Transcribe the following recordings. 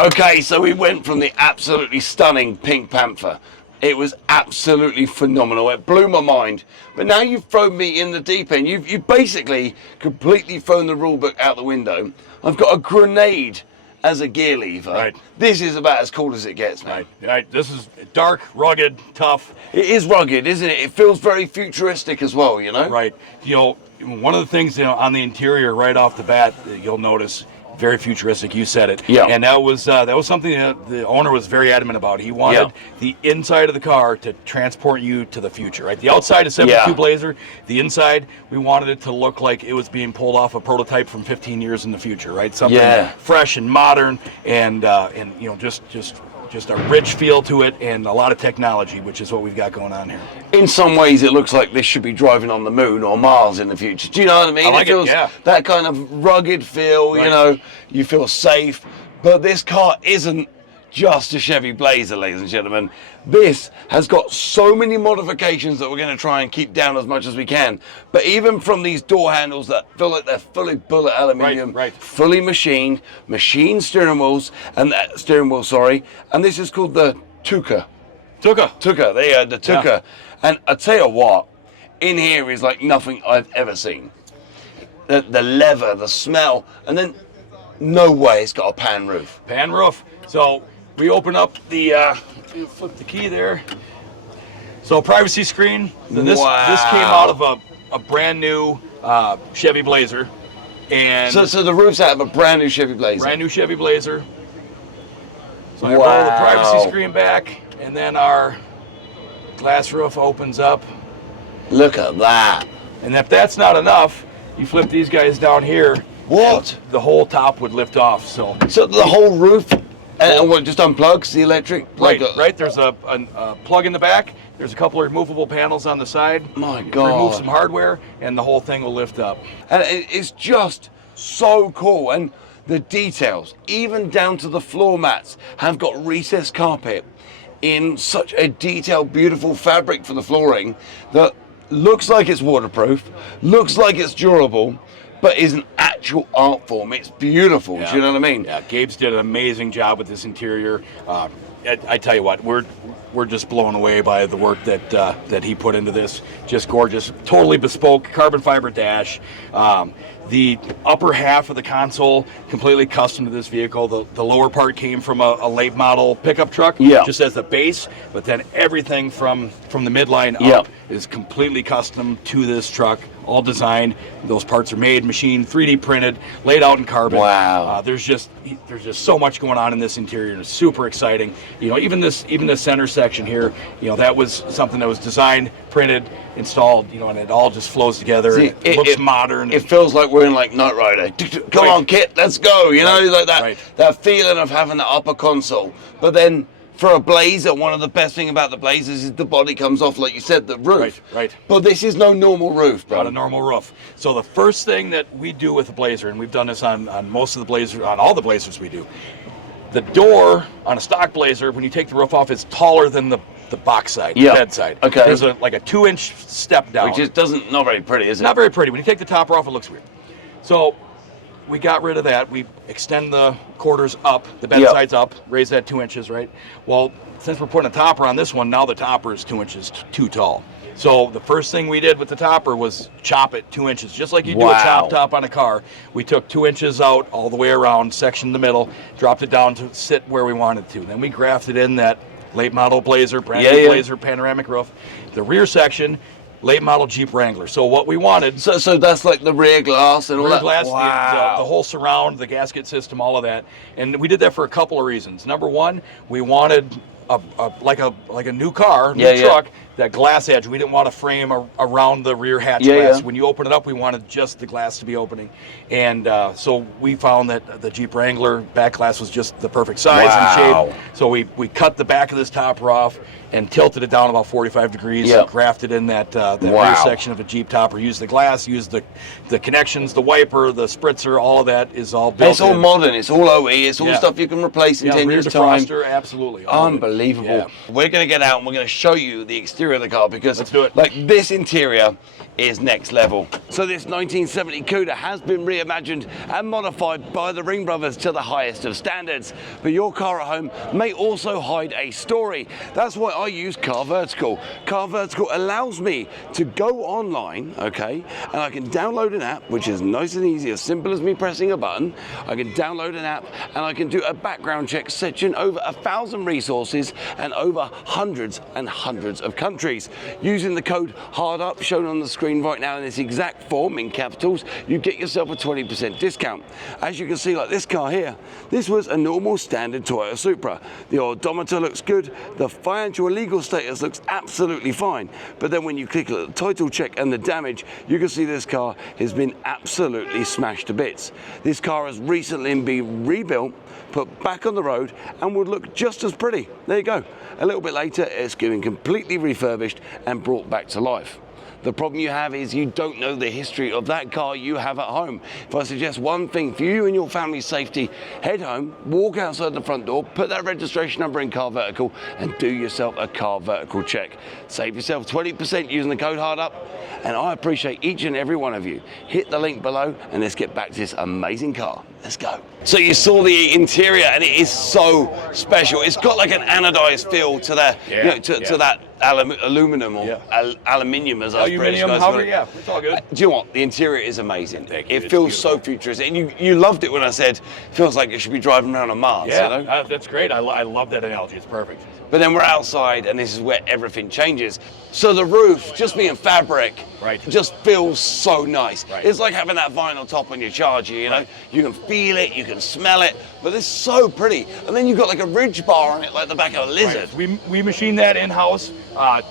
Okay, so we went from the absolutely stunning Pink Panther. It was absolutely phenomenal. It blew my mind. But now you've thrown me in the deep end. You've basically completely thrown the rule book out the window. I've got a grenade as a gear lever. Right. This is about as cool as it gets, man. Right. This is dark, rugged, tough. It is rugged, isn't it? It feels very futuristic as well, you know? Right. You know, one of the things, you know, on the interior right off the bat, you'll notice, very futuristic. You said it. Yeah. And that was something that the owner was very adamant about. He wanted the inside of the car to transport you to the future. Right. The outside is 72 Blazer. The inside, we wanted it to look like it was being pulled off a prototype from 15 years in the future. Right. Something fresh and modern, and you know, just a rich feel to it, and a lot of technology, which is what we've got going on here. In some ways, it looks like this should be driving on the moon or Mars in the future. Do you know what I mean? I like it feels that kind of rugged feel, you know, you feel safe. But this car isn't just a Chevy Blazer, ladies and gentlemen. This has got so many modifications that we're going to try and keep down as much as we can. But even from these door handles that feel like they're fully bullet aluminium, fully machined steering wheels, and and this is called the Tuca. The Tuca. And I tell you what, in here is like nothing I've ever seen. The leather, the smell, and then no way it's got a pan roof. Pan roof. So we open up the, flip the key there. So privacy screen. This came out of a brand new Chevy Blazer. And so the roof's out of a brand new Chevy Blazer. Brand new Chevy Blazer. So I roll the privacy screen back, and then our glass roof opens up. Look at that. And if that's not enough, you flip these guys down here. What? The whole top would lift off. So the whole roof, and what, just unplugs the electric? Right. There's a plug in the back. There's a couple of removable panels on the side. My God. Remove some hardware, and the whole thing will lift up. And it's just so cool. And the details, even down to the floor mats, have got recessed carpet in such a detailed, beautiful fabric for the flooring that looks like it's waterproof, looks like it's durable, but is an actual art form. It's beautiful. Do you know what I mean? Yeah, Gabe's did an amazing job with this interior. I tell you what, we're just blown away by the work that he put into this. Just gorgeous, totally bespoke carbon fiber dash. The upper half of the console completely custom to this vehicle. The lower part came from a late model pickup truck, just as the base, but then everything from the midline up is completely custom to this truck. All designed. Those parts are made, machined, 3D printed, laid out in carbon. Wow. There's just so much going on in this interior, and it's super exciting. You know, even this center section here, you know, that was something that was designed, printed, installed, you know, and it all just flows together. See, it looks modern. It feels like we're in like Knight Rider. Come on, kid, let's go. You know, like that that feeling of having the upper console. But then for a Blazer, one of the best thing about the Blazers is the body comes off, like you said, the roof. Right. But this is no normal roof, bro. Not a normal roof. So the first thing that we do with the Blazer, and we've done this on most of the Blazers, on all the Blazers we do, the door on a stock Blazer, when you take the roof off, is taller than the box side, the bed side. Okay. There's like a 2-inch step down. Which just not very pretty, is it? Not very pretty. When you take the topper off, it looks weird. So we got rid of that. We extend the quarters up, the bed sides up, raise that 2 inches, right? Well, since we're putting a topper on this one, now the topper is 2 inches too tall. So the first thing we did with the topper was chop it 2 inches, just like you do a chop top on a car. We took 2 inches out all the way around, sectioned the middle, dropped it down to sit where we wanted to. Then we grafted in that late model Blazer, brand new Blazer panoramic roof. The rear section, late model Jeep Wrangler. So what we wanted. So that's like the rear glass and all that? Rear glass, the whole surround, the gasket system, all of that. And we did that for a couple of reasons. Number one, we wanted like a new car, new truck, that glass edge. We didn't want to frame around the rear hatch glass. When you open it up, we wanted just the glass to be opening. And so we found that the Jeep Wrangler back glass was just the perfect size and shape. So we cut the back of this topper off and tilted it down about 45 degrees and grafted in that rear section of a Jeep topper. Used the glass, used the connections, the wiper, the spritzer, all of that is all built in. It's all modern, it's all OE, it's all stuff you can replace in 10 years' time. Defroster, absolutely. Unbelievable. unbelievable. Yeah. We're going to get out and we're going to show you the exterior of the car because Let's do it. like this interior is next level. So this 1970 Cuda has been reimagined and modified by the Ring Brothers to the highest of standards. But your car at home may also hide a story. That's why I use Car Vertical. Car Vertical allows me to go online, okay, and I can download an app, which is nice and easy, as simple as me pressing a button. I can download an app and I can do a background check searching over 1,000 resources and over hundreds and hundreds of countries. Using the code HARDUP shown on the screen right now in this exact form in capitals, you get yourself a 20% discount. As you can see, like this car here, this was a normal standard Toyota Supra. The odometer looks good, the financial and legal status looks absolutely fine, but then when you click the title check and the damage, you can see this car has been absolutely smashed to bits. This car has recently been rebuilt, put back on the road, and would look just as pretty. There you go. A little bit later, it's getting completely refurbished and brought back to life. The problem you have is you don't know the history of that car you have at home. If I suggest one thing for you and your family's safety, head home, walk outside the front door, put that registration number in Car Vertical, and do yourself a Car Vertical check. Save yourself 20% using the code HARDUP, and I appreciate each and every one of you. Hit the link below, and let's get back to this amazing car. Let's go. So you saw the interior, and it is so special. It's got like an anodized feel to the, to that aluminum or aluminium, as us British guys call it. Yeah, it's all good. Do you know what? The interior is amazing. Thank you. It feels so futuristic, and you loved it when I said it feels like it should be driving around on Mars. Yeah, you know? That's great. I love that analogy. It's perfect. But then we're outside, and this is where everything changes. So the roof, just being fabric, just feels so nice. Right. It's like having that vinyl top on your Charger, you know? You can feel it, you can smell it, but it's so pretty. And then you've got like a ridge bar on it, like the back of a lizard. We machine that in-house,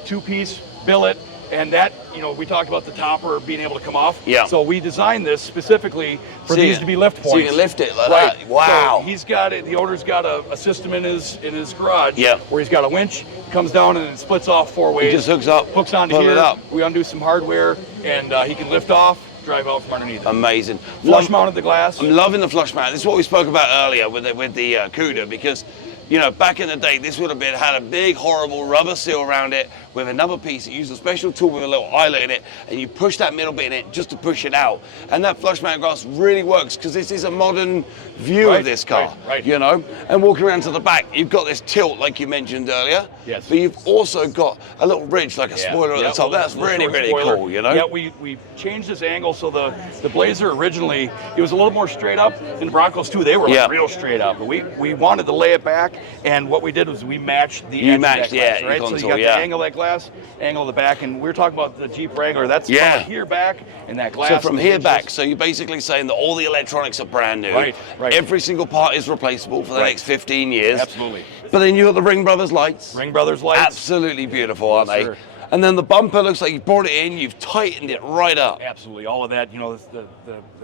two-piece billet, and that, you know, we talked about the topper being able to come off. Yeah. So we designed this specifically for these to be lift points. So you can lift it like that. Wow. So he's got it. The owner's got a system in his garage. Yeah. Where he's got a winch, comes down and it splits off 4 ways. He just hooks up, hooks onto pull here. it up. We undo some hardware, and he can lift off, drive out from underneath. Amazing. Flush mounted the glass. I'm loving the flush mount. This is what we spoke about earlier with the Cuda, because you know, back in the day, this would have had a big, horrible rubber seal around it with another piece. You use a special tool with a little eyelet in it, and you push that middle bit in it just to push it out. And that flush mount glass really works because this is a modern view of this car, you know. And walking around to the back, you've got this tilt, like you mentioned earlier. Yes. But you've also got a little ridge, like a spoiler at the top. That's really, really cool, you know. Yeah, we changed this angle so the Blazer originally, it was a little more straight up, and the Broncos too, they were like real straight up. But we wanted to lay it back. And what we did was we matched the edge of that glass, right? So you got the angle of that glass, angle of the back, and we were talking about the Jeep Wrangler. That's from here back, and that glass. So from here back, so you're basically saying that all the electronics are brand new. Right. Every single part is replaceable for the next 15 years. Absolutely. But then you got the Ring Brothers lights. Ring Brothers lights. Absolutely beautiful, aren't they? Sir. And then the bumper looks like you brought it in, you've tightened it right up. Absolutely, all of that. You know, the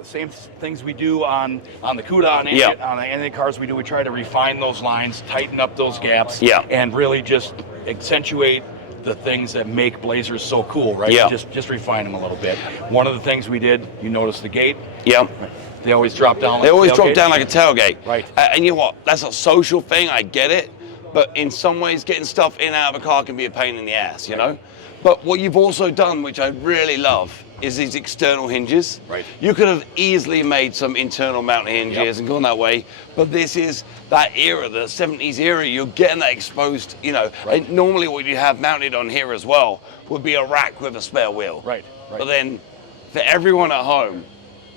same things we do on the Cuda, on any cars we do. We try to refine those lines, tighten up those gaps, and really just accentuate the things that make Blazers so cool, right? Yeah. Just refine them a little bit. One of the things we did, you notice the gate. Yeah. They always drop down. They always drop down like a tailgate. Right. And you know what? That's a social thing. I get it. But in some ways, getting stuff in and out of a car can be a pain in the ass, you know? But what you've also done, which I really love, is these external hinges. Right. You could have easily made some internal mount hinges and gone that way, but this is that era, the 70s era, you're getting that exposed, you know. And normally what you have mounted on here as well would be a rack with a spare wheel. Right. But then, for everyone at home,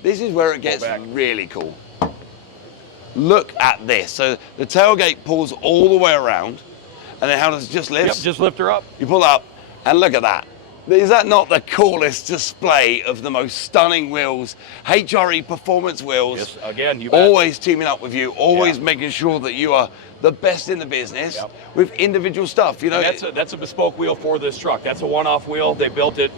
this is where it gets really cool. Look at this. So the tailgate pulls all the way around, and then how does it just lift? Yep, just lift her up. You pull up, and look at that. Is that not the coolest display of the most stunning wheels? HRE performance wheels. Yes, again, you bet. Always teaming up with you, always making sure that you are the best in the business with individual stuff. You know, that's a bespoke wheel for this truck. That's a one-off wheel. They built it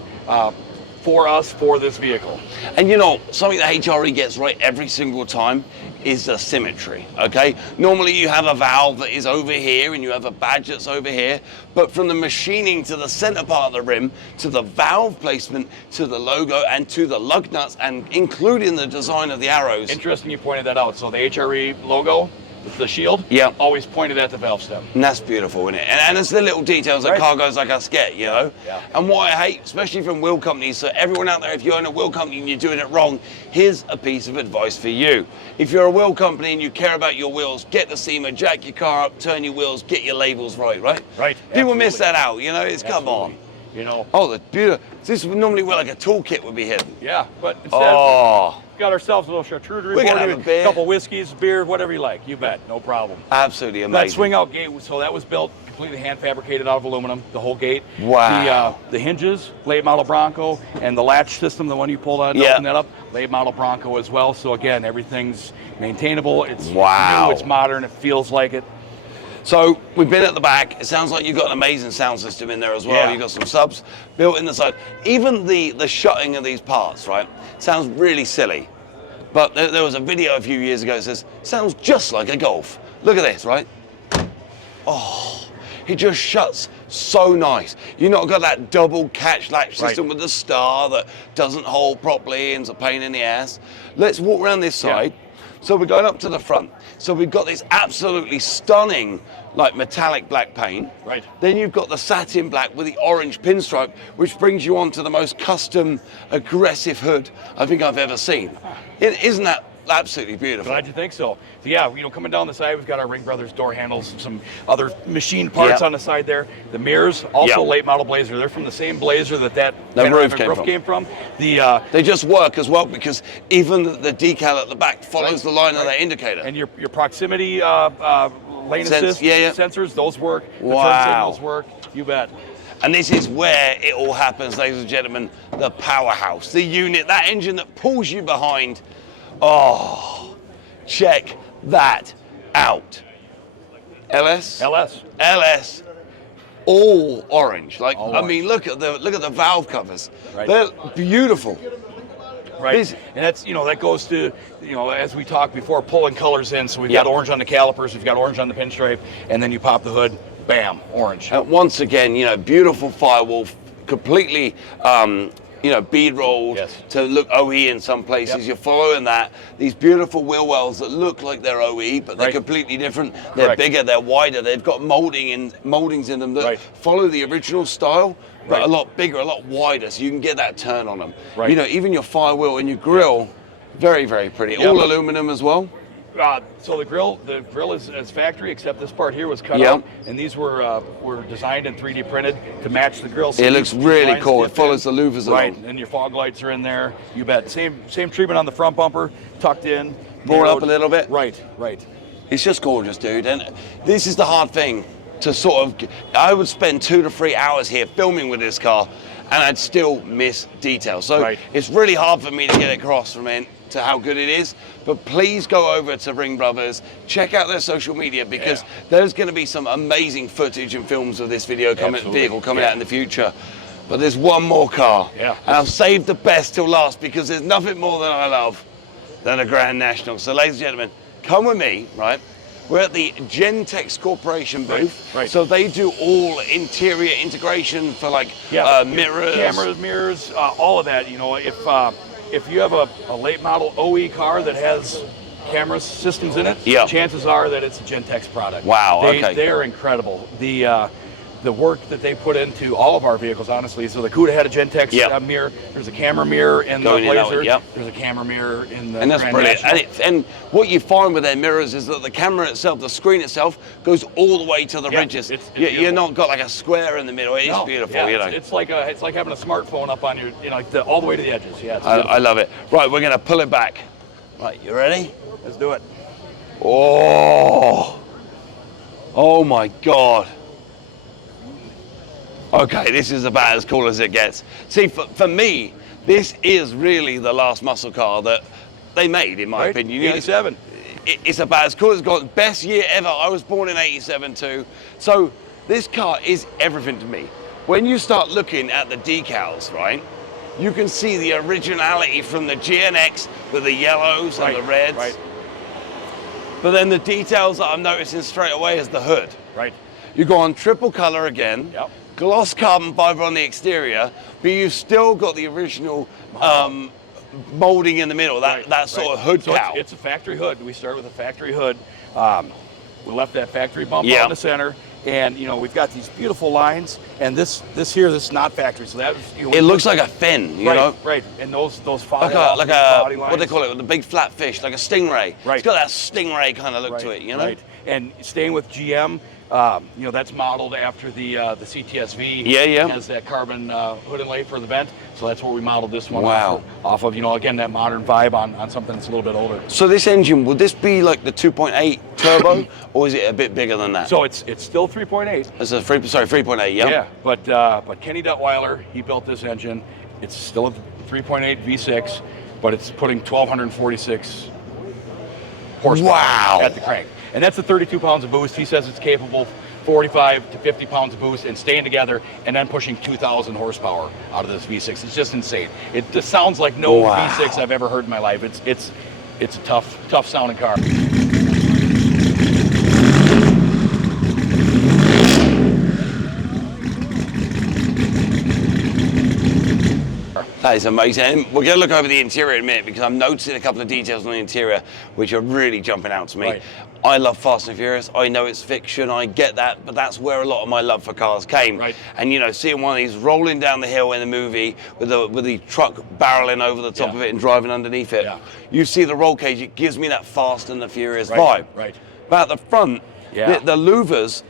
for us for this vehicle. And you know, something that HRE gets right every single time is the symmetry, okay? Normally you have a valve that is over here and you have a badge that's over here, but from the machining to the center part of the rim, to the valve placement, to the logo, and to the lug nuts, and including the design of the arrows. Interesting you pointed that out. So the HRE logo, the shield, Yeah. always pointed at the valve stem. And that's beautiful, isn't it? And it's the little details that car guys like us get, you know? Yeah. And what I hate, especially from wheel companies, so everyone out there, if you own a wheel company and you're doing it wrong, here's a piece of advice for you. If you're a wheel company and you care about your wheels, get the SEMA, jack your car up, turn your wheels, get your labels right? Right. People miss that out, you know? It's come on. You know. Oh, that's beautiful. This would normally where like a toolkit would be hidden. Yeah, but instead, Oh, we got ourselves a little charcuterie We can board, have a beer. couple whiskeys, beer, whatever you like. You bet, no problem. absolutely That amazing. swing out gate, so that was built completely hand fabricated out of aluminum, the whole gate. Wow. The hinges, late model Bronco, and the latch system, the one you pulled out and Yeah. open that up, late model Bronco as well. So again, everything's maintainable. It's Wow. new, it's modern, it feels like it. So we've been at the back. It sounds like you've got an amazing sound system in there as well. Yeah. You've got some subs built in the side. Even the shutting of these parts, right, sounds really silly. But there was a video a few years ago that says, sounds just like a Golf. Look at this, right? Oh, it just shuts so nice. You've not got that double catch latch system with the star that doesn't hold properly and it's a pain in the ass. Let's walk around this side. So we're going up to the front. So we've got this absolutely stunning, like metallic black paint. Right. Then you've got the satin black with the orange pinstripe, which brings you on to the most custom, aggressive hood I think I've ever seen. Isn't that absolutely beautiful? Glad you think so. So yeah, you know, coming down the side, we've got our RingBrothers door handles, some other machine parts Yeah. on the side there. The mirrors, also Yeah. late model Blazer. They're from the same Blazer that The panoramic roof came from. The They just work as well because even the decal at the back follows the line of that indicator. and your proximity lane Sense- assist yeah. sensors, those work. The turn Wow. signals work. You bet. And this is where it all happens, ladies and gentlemen, the powerhouse, the unit, that engine that pulls you behind. Oh, check that out. LS? LS, all orange. Like, All I mean, look at the valve covers. Right. They're beautiful. Right, These- and that's, you know, that goes to, you know, as we talked before, pulling colors in. So we've Yeah. got orange on the calipers, we've got orange on the pinstripe, and then you pop the hood, bam, orange. Once again, you know, beautiful firewall, completely, you know, bead rolled Yes. to look OE in some places. Yep. You're following that. These beautiful wheel wells that look like they're OE, but they're Right. completely different. They're Correct. bigger, they're wider. They've got moldings in them that Right. follow the original style, but Right. a lot bigger, a lot wider, so you can get that turn on them. Right. You know, even your firewheel and your grill, very, very pretty. Yep. All aluminum as well. So the grill is factory, except this part here was cut Yep. out, and these were designed and 3D printed to match the grill. So It these looks really lines cool. It dip follows in. the louvers Right, along. and your fog lights are in there. You bet. Same treatment on the front bumper, tucked in, Brought up narrowed. a little bit. Right. It's just gorgeous, dude. And this is the hard thing to sort of, I would spend 2 to 3 hours here filming with this car and I'd still miss details. So Right. it's really hard for me to get across from it to how good it is. But please go over to Ring Brothers, check out their social media because there's going to be some amazing footage and films of this Absolutely. vehicle coming out in the future. But there's one more car. Yeah. And I've saved the best till last because there's nothing more than I love than a Grand National. So ladies and gentlemen, come with me, right? We're at the Gentex Corporation booth. Right. So they do all interior integration for like mirrors. cameras, mirrors, all of that. You know, if you have a late model OE car that has camera systems in it, Yeah. chances are that it's a Gentex product. Wow, okay. They're incredible. The work that they put into all of our vehicles, honestly. So the Cuda had a Gentex Yeah. mirror. There's a camera mirror in Going the in that Blazer. one, yep. There's a camera mirror in the And that's Grand brilliant. National. And what you find with their mirrors is that the camera itself, the screen itself, goes all the way to the Yeah, ridges. it's You're beautiful. not got like a square in the middle. It's No, beautiful, yeah, you know. it's like having a smartphone up on your, you know, like all the way to the edges. Yeah, it's I love it. Right, we're going to pull it back. Right, you ready? Let's do it. Oh my God. Okay, this is about as cool as it gets. See, for me, this is really the last muscle car that they made, in my Right? opinion. You know, 87. it's about as cool as it's got. Best year ever. I was born in '87 too. So this car is everything to me. When you start looking at the decals, right, you can see the originality from the GNX with the yellows and the reds. Right. But then the details that I'm noticing straight away is the hood. Right. You go on triple color again. Yep. Gloss carbon fiber on the exterior, but you've still got the original molding in the middle, that sort of hood So cowl. it's a factory hood. We start with a factory hood. We left that factory bump Yeah. out in the center, and you know we've got these beautiful lines, and this is not factory, so that was, you know, It looks like a fin, you know? right, and those Like body a lines. what they call it, the big flat fish, like a stingray. Right. It's got that stingray kind of look to it, you know? Right. And staying with GM, you know, that's modeled after the CTSV. Yeah, yeah. Has that carbon hood inlay for the vent, so that's where we modeled this one Wow. off of. You know, again, that modern vibe on something that's a little bit older. So this engine, would this be like the 2.8 turbo, or is it a bit bigger than that? So it's still 3.8. It's a 3.8, yeah? Yeah, but Kenny Duttweiler, he built this engine. It's still a 3.8 V6, but it's putting 1,246 horsepower Wow. at the crank. And that's the 32 pounds of boost. He says it's capable 45 to 50 pounds of boost and staying together and then pushing 2,000 horsepower out of this V6. It's just insane. It just sounds like no Wow. V6 I've ever heard in my life. It's a tough sounding car. That is amazing. And we're going to look over the interior in a minute because I'm noticing a couple of details on the interior which are really jumping out to me. Right. I love Fast and Furious. I know it's fiction. I get that, but that's where a lot of my love for cars came. Right. And you know, seeing one of these rolling down the hill in the movie with the truck barreling over the top Yeah. of it and driving underneath it, Yeah. you see the roll cage. It gives me that Fast and the Furious Right, vibe. right. But at the front, Yeah. the louvers,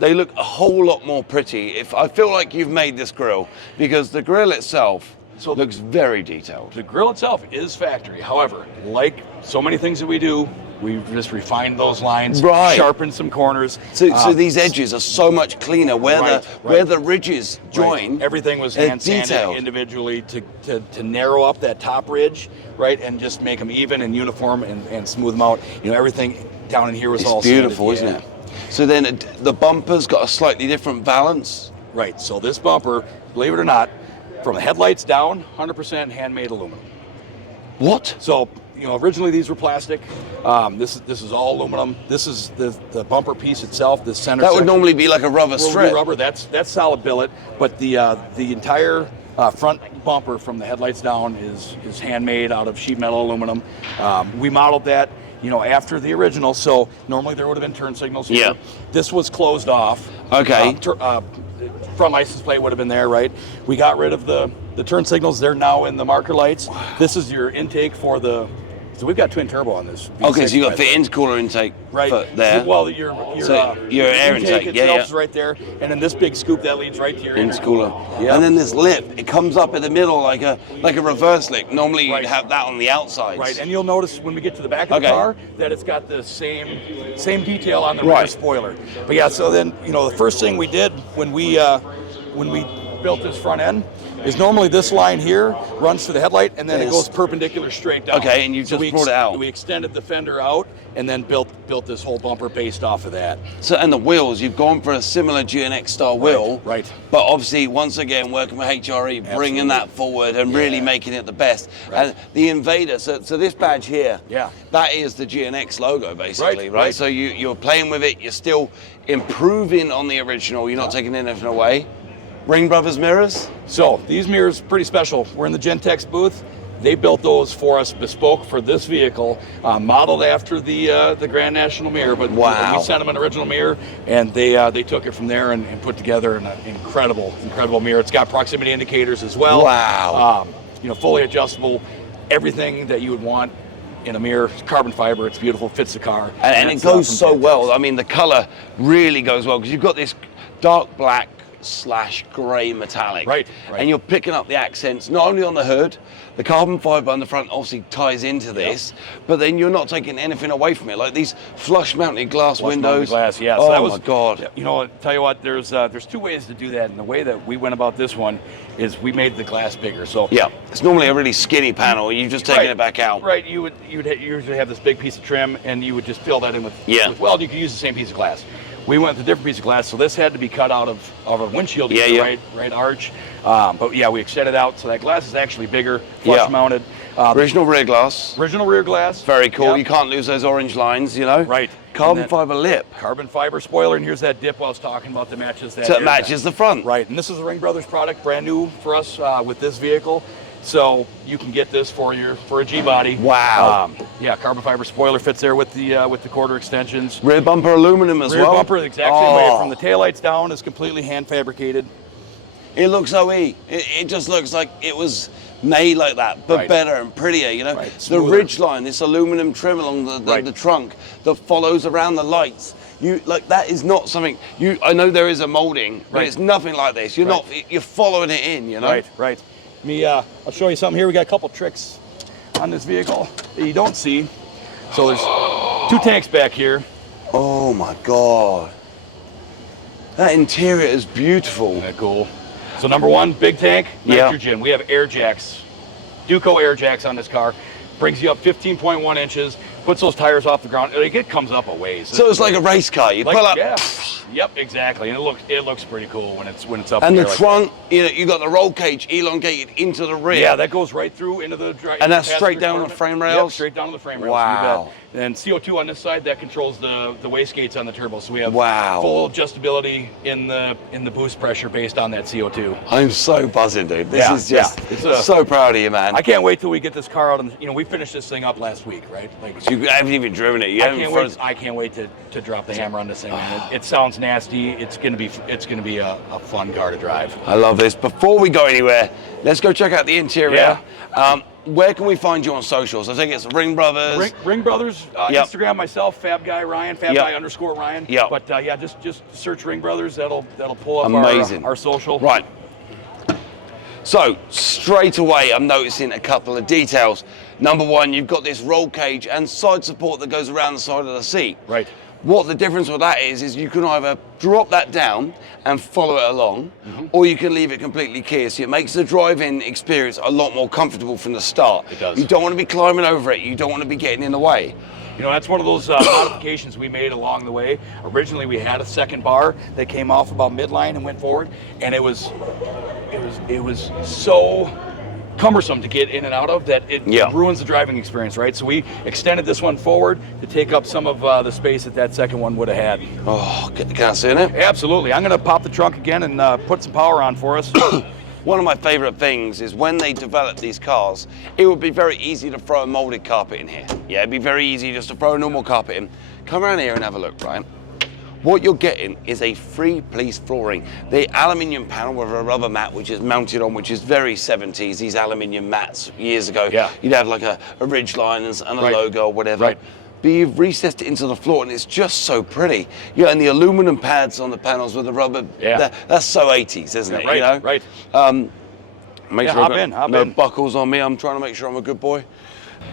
they look a whole lot more pretty. If I feel like you've made this grille because the grille itself looks very detailed. The grill itself is factory. However, like so many things that we do, we just refined those lines, Right. sharpened some corners. So these edges are so much cleaner where Right, where right. the ridges join. Right. Everything was they're hand sanded detailed. individually to narrow up that top ridge, right, and just make them even and uniform and smooth them out. You know, everything down in here was all It's beautiful, sanded. isn't it? So then the bumper's got a slightly different balance. Right. So this bumper, believe it or not, from the headlights down, 100% handmade aluminum. What? So, you know, originally these were plastic. This is all aluminum. This is the bumper piece itself. The center. That would section normally be like a rubber will be strip. rubber. That's solid billet. But the entire front bumper from the headlights down is handmade out of sheet metal aluminum. We modeled that, you know, after the original. So normally there would have been turn signals here. Yeah. This was closed off. Okay. Front license plate would have been there, right? We got rid of the turn signals. They're now in the marker lights. This is your intake for the. So we've got twin turbo on this. Okay, V6, so you got by the the way. intercooler intake Right there. Well, your air intake, yeah, itself yeah. is right there, and then this big scoop that leads right to your Intercooler. Yeah. And then this lip, it comes up in the middle like a reverse lip. Normally Right. you'd have that on the outside. Right, and you'll notice when we get to the back of Okay. the car that it's got the same detail on the rear Right. spoiler. But yeah, so then you know the first thing we did when we built this front end is normally this line here runs to the headlight and then it Yes. goes perpendicular straight down. Okay, and you just brought it out. We extended the fender out and then built this whole bumper based off of that. So, and the wheels, you've gone for a similar GNX style wheel. right. But obviously, once again, working with HRE, bringing Absolutely. that forward and really Yeah. making it the best. Right. And the Invader, so this badge here, Yeah. that is the GNX logo, basically, right? Right. So you're playing with it, you're still improving on the original, you're not taking anything away. RingBrothers mirrors? So these mirrors pretty special. We're in the Gentex booth. They built those for us bespoke for this vehicle, modeled after the Grand National mirror. But Wow. we sent them an original mirror, and they took it from there and put together an incredible mirror. It's got proximity indicators as well. Wow. You know, fully adjustable, everything that you would want in a mirror. It's carbon fiber. It's beautiful. Fits the car. And it it's, goes from so Gentex. well. I mean, the color really goes well because you've got this dark black / grey metallic. Right. And you're picking up the accents not only on the hood, the carbon fiber on the front obviously ties into this, but then you're not taking anything away from it. Like these flush mounted glass Flush mounted windows. glass, yeah. Oh So that was, my God. You know, tell you what, there's two ways to do that, and the way that we went about this one is we made the glass bigger. So Yeah. It's normally a really skinny panel. You've just taken Right. it back out. Right, you'd usually have this big piece of trim, and you would just fill that in with Yeah. with weld. You could use the same piece of glass. We went with a different piece of glass, so this had to be cut out of a windshield, Yeah, to yeah. the right arch. But yeah, we extended out, so that glass is actually bigger, flush Yeah. mounted. Original rear glass. Original rear glass. Very cool. Yep. You can't lose those orange lines, you know? Right. Carbon And then fiber lip. Carbon fiber spoiler, and here's that dip I was talking about that matches that. So it airbag. matches the front. Right, and this is a RingBrothers product, brand new for us with this vehicle. So you can get this for a G body. Wow. Yeah, carbon fiber spoiler fits there with the quarter extensions. Rear bumper aluminum as Rear well. bumper the exact same way. From the taillights down is completely hand fabricated. It looks OE. It just looks like it was made like that, but better and prettier, you know. Right. The ridge line, this aluminum trim along the trunk that follows around the lights. You like that is not something I know there is a molding, but it's nothing like this. You're following it in, you know. Right. I'll show you something here. We got a couple tricks on this vehicle that you don't see. So there's 2 tanks back here. Oh my God. That interior is beautiful. Isn't that cool? So number 1, big tank, nitrogen. We have air jacks, Duco air jacks on this car. Brings you up 15.1 inches, puts those tires off the ground. It comes up a ways. So it's like a race car. You pull up. Yeah. Yep, exactly. And it looks pretty cool when it's up. And there the like trunk, you got the roll cage elongated into the rear. Yeah, that goes right through into the and that's straight down the frame rails? Yep, straight down to the frame rails. Wow. And CO2 on this side, that controls the wastegates on the turbo. So we have wow. full adjustability in the boost pressure based on that CO2. I'm so buzzing, dude. This is just so proud of you, man. I can't wait till we get this car out. And we finished this thing up last week, right? Like, so you haven't even driven it. I can't wait to drop the hammer on this thing. It sounds nasty. It's gonna be a fun car to drive. I love this. Before we go anywhere, let's go check out the interior. Yeah. Where can we find you on socials? I think it's Ring Brothers. Ring Brothers, Instagram, myself, Fab Guy Ryan, Fab Guy _Ryan. Yeah. But just search Ring Brothers. That'll pull up our social. Right. So straight away, I'm noticing a couple of details. Number 1, you've got this roll cage and side support that goes around the side of the seat. Right. What the difference with that is you can either drop that down and follow it along, or you can leave it completely clear. So it makes the driving experience a lot more comfortable from the start. It does. You don't want to be climbing over it. You don't want to be getting in the way. That's one of those modifications we made along the way. Originally, we had a second bar that came off about midline and went forward, and it was so cumbersome to get in and out of that it ruins the driving experience, right? So we extended this one forward to take up some of the space that second one would have had. Oh, can I sit in it? Absolutely. I'm going to pop the trunk again and put some power on for us. One of my favorite things is when they develop these cars, it would be very easy to throw a molded carpet in here. Yeah, it'd be very easy just to throw a normal carpet in. Come around here and have a look, right? What you're getting is a three-piece flooring. The aluminium panel with a rubber mat, which is mounted on, which is very 70s, these aluminium mats years ago. Yeah. You'd have like a ridge line and a logo or whatever. Right. But you've recessed it into the floor and it's just so pretty. Yeah, and the aluminum pads on the panels with the rubber, that's so 80s, isn't it? Right, right. Make sure I've got no buckles on me. I'm trying to make sure I'm a good boy.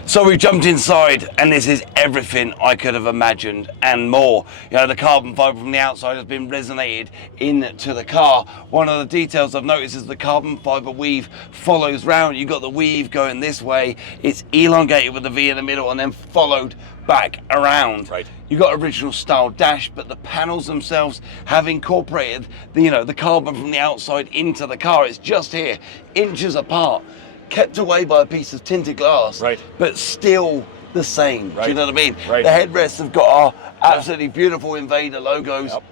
So we've jumped inside and this is everything I could have imagined and more. The carbon fiber from the outside has been resonated into the car. One of the details I've noticed is the carbon fiber weave follows round. You've got the weave going this way. It's elongated with the V in the middle and then followed back around. Right. You've got original style dash, but the panels themselves have incorporated the carbon from the outside into the car. It's just here, inches apart, kept away by a piece of tinted glass, but still the same. Do you know what I mean? Right. The headrests have got our absolutely beautiful Invader logos. Yep.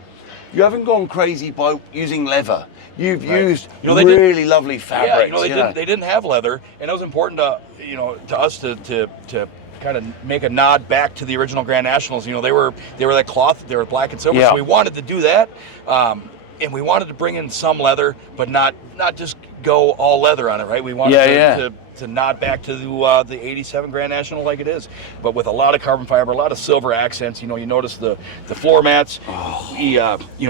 You haven't gone crazy by using leather. You've used really lovely fabrics. They didn't have leather, and it was important to us to kind of make a nod back to the original Grand Nationals. They were that cloth, they were black and silver. So we wanted to do that, and we wanted to bring in some leather, but not just go all leather on it, right? We wanted to nod back to the 87 Grand National like it is, but with a lot of carbon fiber, a lot of silver accents. You notice the floor mats. We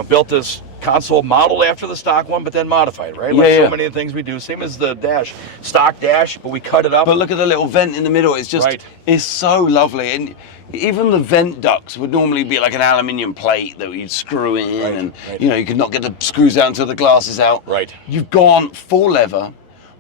built this console modeled after the stock one, but then modified, right? So many of the things we do, same as the dash, stock dash, but we cut it up. But look at the little vent in the middle. It's just, it's so lovely. And even the vent ducts would normally be like an aluminium plate that you'd screw in, and you could not get the screws out until the glass is out. Right. You've gone full leather,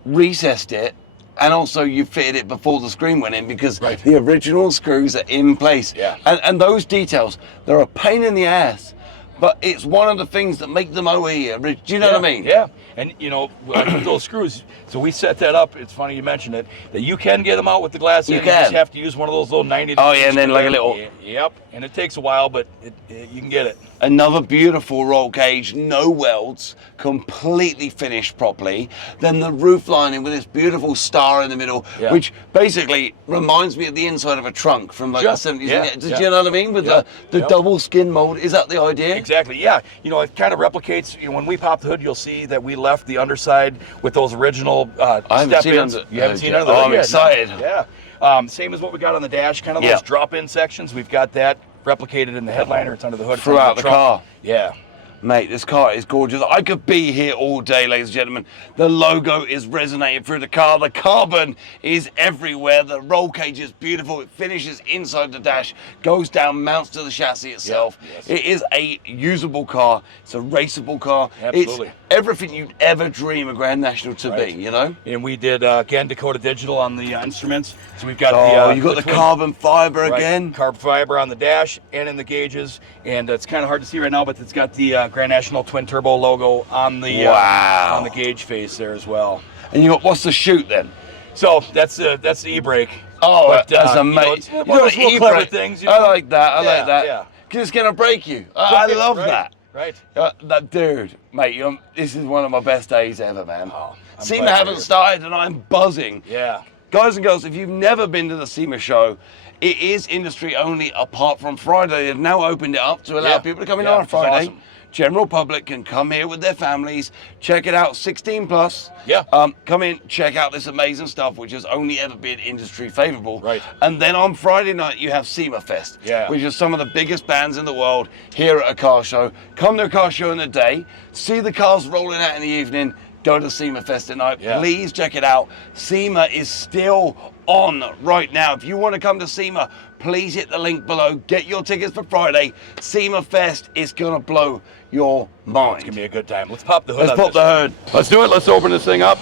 recessed it, and also you fitted it before the screen went in because the original screws are in place. Yeah. And those details, they're a pain in the ass, but it's one of the things that make them OE. Do you know what I mean? Yeah. And you know, with those screws, so we set that up. It's funny you mentioned it, that you can get them out with the glass. You in. can. You just have to use one of those little 90. Oh yeah, and then like a little. Yep. And it takes a while, but you can get it. Another beautiful roll cage, no welds, completely finished properly. Then the roof lining with this beautiful star in the middle, which basically reminds me of the inside of a trunk from like the 70s. Yeah. Do you know what I mean? With the double skin mold, is that the idea? Exactly. Yeah. You know, it kind of replicates. You know, when we pop the hood, you'll see that we left the underside with those original step-ins. You haven't seen under the hood I'm yet? excited. No. Yeah. Same as what we got on the dash, kind of those drop-in sections. We've got that replicated in the headliner. It's under the hood. Throughout the car. Yeah. Mate, this car is gorgeous. I could be here all day, ladies and gentlemen. The logo is resonating through the car. The carbon is everywhere. The roll cage is beautiful. It finishes inside the dash, goes down, mounts to the chassis itself. It is a usable car. It's a raceable car. Absolutely. It's everything you'd ever dream a Grand National to be, you know? And we did, again, Dakota Digital on the instruments. So we've got you got the carbon fiber again. Carbon fiber on the dash and in the gauges. And it's kind of hard to see right now, but it's got the Grand National twin turbo logo on the on the gauge face there as well. And you got, what's the chute then? So that's the e-brake. Oh, but, that's amazing. You know, those little clever things. You know? I like that. I like that. Yeah. Because it's gonna break you. I love that. Right. That dude, mate. This is one of my best days ever, man. Oh, SEMA haven't started, and I'm buzzing. Yeah. Guys and girls, if you've never been to the SEMA show, it is industry only apart from Friday. They've now opened it up to allow people to come in on Friday. Awesome. General public can come here with their families, check it out, 16 plus. Yeah. Come in, check out this amazing stuff, which has only ever been industry favorable. Right. And then on Friday night, you have SEMA Fest, which is some of the biggest bands in the world here at a car show. Come to a car show in the day, see the cars rolling out in the evening, go to SEMA Fest at night. Please check it out. SEMA is still on right now. If you want to come to SEMA, please hit the link below. Get your tickets for Friday. SEMA Fest is going to blow your mind. It's going to be a good time. Let's pop the hood. Let's pop the hood. Let's do it. Let's open this thing up.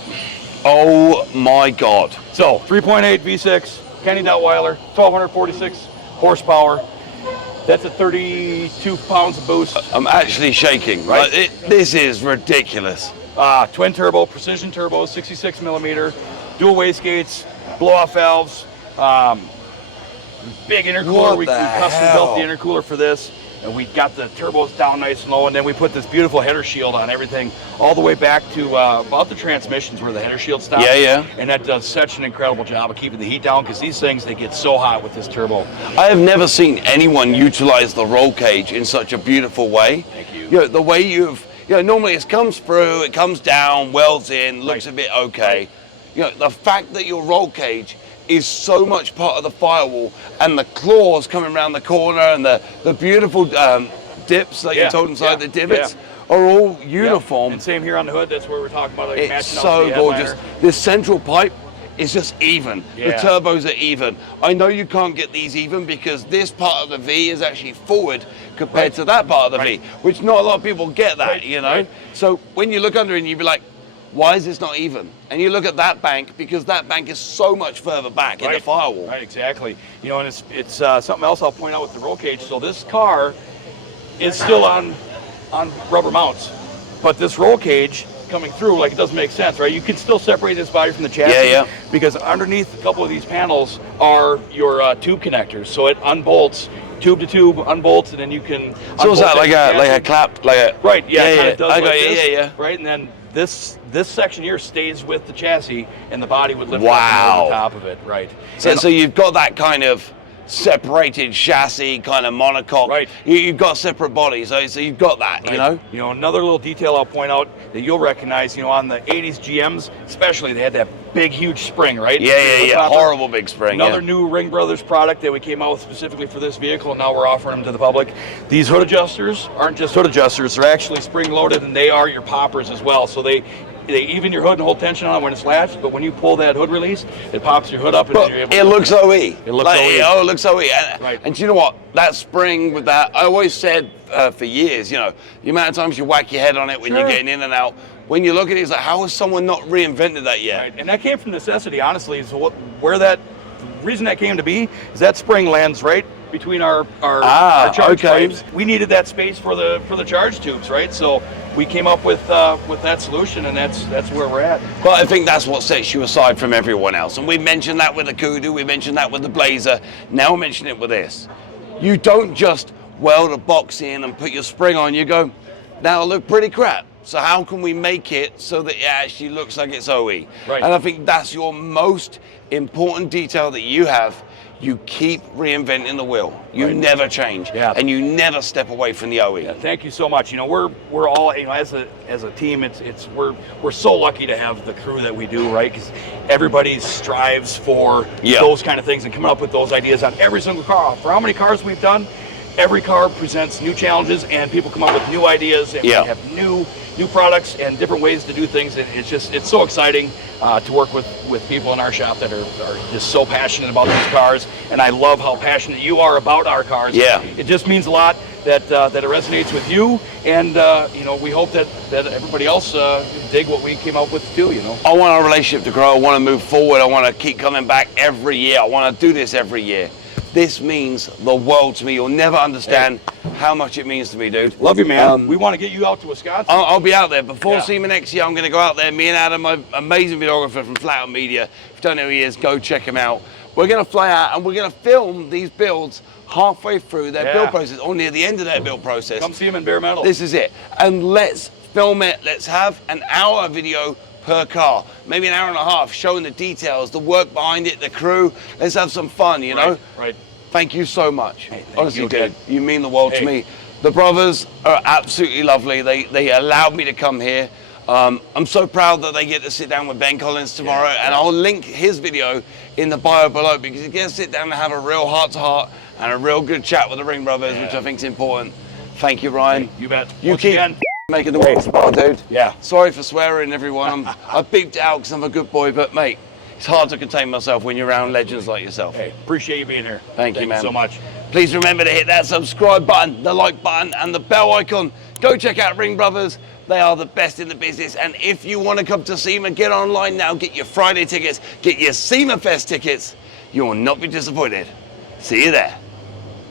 Oh my God. So 3.8 V6, Kenny Duttweiler, 1246 horsepower. That's at 32 pounds of boost. I'm actually shaking. Right? This is ridiculous. Twin turbo, precision turbo, 66 millimeter, dual wastegates, blow off valves, big intercooler. We custom built the intercooler for this. And we got the turbos down nice and low, and then we put this beautiful header shield on everything, all the way back to about the transmissions where the header shield stops. And that does such an incredible job of keeping the heat down, because these things, they get so hot with this turbo. I have never seen anyone utilize the roll cage in such a beautiful way. Thank you. You know, the way you've, normally it comes through, it comes down, welds in, looks a bit okay. You know, the fact that your roll cage is so much part of the firewall, and the claws coming around the corner, and the beautiful dips that you're told inside the divots are all uniform. And same here on the hood. That's where we're talking about. Like, it's so gorgeous. This central pipe is just even. The turbos are even. I know you can't get these even because this part of the V is actually forward compared to that part of the V, which not a lot of people get that, you know. So when you look under it, you'd be like, why is this not even? And you look at that bank, because that bank is so much further back in the firewall. Right, exactly. You know, and it's something else I'll point out with the roll cage. So this car is still on rubber mounts, but this roll cage coming through, like, it doesn't make sense, right? You can still separate this body from the chassis, because underneath a couple of these panels are your tube connectors. So it unbolts. Tube to tube unbolts, and then you can. So is that like a clap, like a? Right. Yeah. It kind of does I like got this, right, and then this section here stays with the chassis, and the body would lift up over the top of it. Right. So you've got that kind of separated chassis, kind of monocoque. Right. You've got separate bodies, so you've got that, you know? You know, another little detail I'll point out that you'll recognize, you know, on the 80s GMs, especially, they had that big, huge spring, right? Yeah. Horrible big spring. Another new RingBrothers product that we came out with specifically for this vehicle, and now we're offering them to the public. These hood adjusters aren't just hood adjusters, they're actually spring-loaded, and they are your poppers as well. So they even your hood and hold tension on it when it's latched, but when you pull that hood release, it pops your hood up, and you're able to. It looks OE. It looks OE. Oh, it looks OE. Right. And do you know what? That spring with that, I always said for years, you know, the amount of times you whack your head on it when you're getting in and out, when you look at it, it's like, how has someone not reinvented that yet? Right. And that came from necessity, honestly. So the reason that came to be is that spring lands right between our charge okay. pipes. We needed that space for the charge tubes, right? So we came up with that solution, and that's where we're at. But I think that's what sets you aside from everyone else. And we mentioned that with the Kudu, we mentioned that with the Blazer. Now we'll mention it with this. You don't just weld a box in and put your spring on. You go, that'll look pretty crap. So how can we make it so that it actually looks like it's OE? Right. And I think that's your most important detail that you have. You keep reinventing the wheel. You never change. Yeah. And you never step away from the OE. Yeah, thank you so much. You know, we're all, you know, as a team, we're so lucky to have the crew that we do, right? Because everybody strives for those kind of things and coming up with those ideas on every single car. For how many cars we've done, every car presents new challenges, and people come up with new ideas, and we have new products and different ways to do things. And it's so exciting to work with people in our shop that are just so passionate about these cars. And I love how passionate you are about our cars. Yeah. It just means a lot that it resonates with you, and you know, we hope that everybody else dig what we came up with too. You know, I want our relationship to grow. I want to move forward. I want to keep coming back every year. I want to do this every year. This means the world to me. You'll never understand how much it means to me, dude. Love you, man. We want to get you out to Wisconsin. I'll be out there. Before SEMA next year, I'm going to go out there. Me and Adam, my amazing videographer from Flat Out Media. If you don't know who he is, go check him out. We're going to fly out and we're going to film these builds halfway through their build process, or near the end of their build process. Come see them in bare metal. This is it. And let's film it. Let's have an hour video per car, maybe an hour and a half, showing the details, the work behind it, the crew. Let's have some fun, you know? Right. Thank you so much. Hey, honestly, you, dude, you mean the world to me. The brothers are absolutely lovely. They allowed me to come here. I'm so proud that they get to sit down with Ben Collins tomorrow, and I'll link his video in the bio below, because you get to sit down and have a real heart-to-heart and a real good chat with the Ring Brothers, which I think is important. Thank you, Ryan. Hey, you bet. You keep making the world smart, dude. Yeah. Sorry for swearing, everyone. I beeped it out because I'm a good boy, but mate, it's hard to contain myself when you're around legends like yourself. Hey, appreciate you being here. Thank you, man. So much. Please remember to hit that subscribe button, the like button, and the bell icon. Go check out Ring Brothers. They are the best in the business. And if you want to come to SEMA, get online now. Get your Friday tickets. Get your SEMA Fest tickets. You will not be disappointed. See you there.